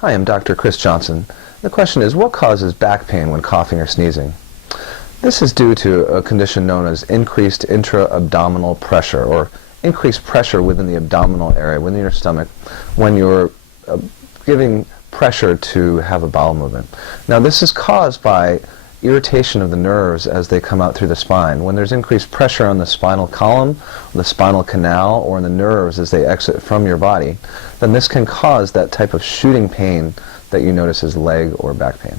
Hi, I'm Dr. Chris Johnson. The question is, what causes back pain when coughing or sneezing? This is due to a condition known as increased intra-abdominal pressure, or increased pressure within the abdominal area, within your stomach, when you're giving pressure to have a bowel movement. Now, this is caused by irritation of the nerves as they come out through the spine. When there's increased pressure on the spinal column, the spinal canal, or in the nerves as they exit from your body, then this can cause that type of shooting pain that you notice as leg or back pain.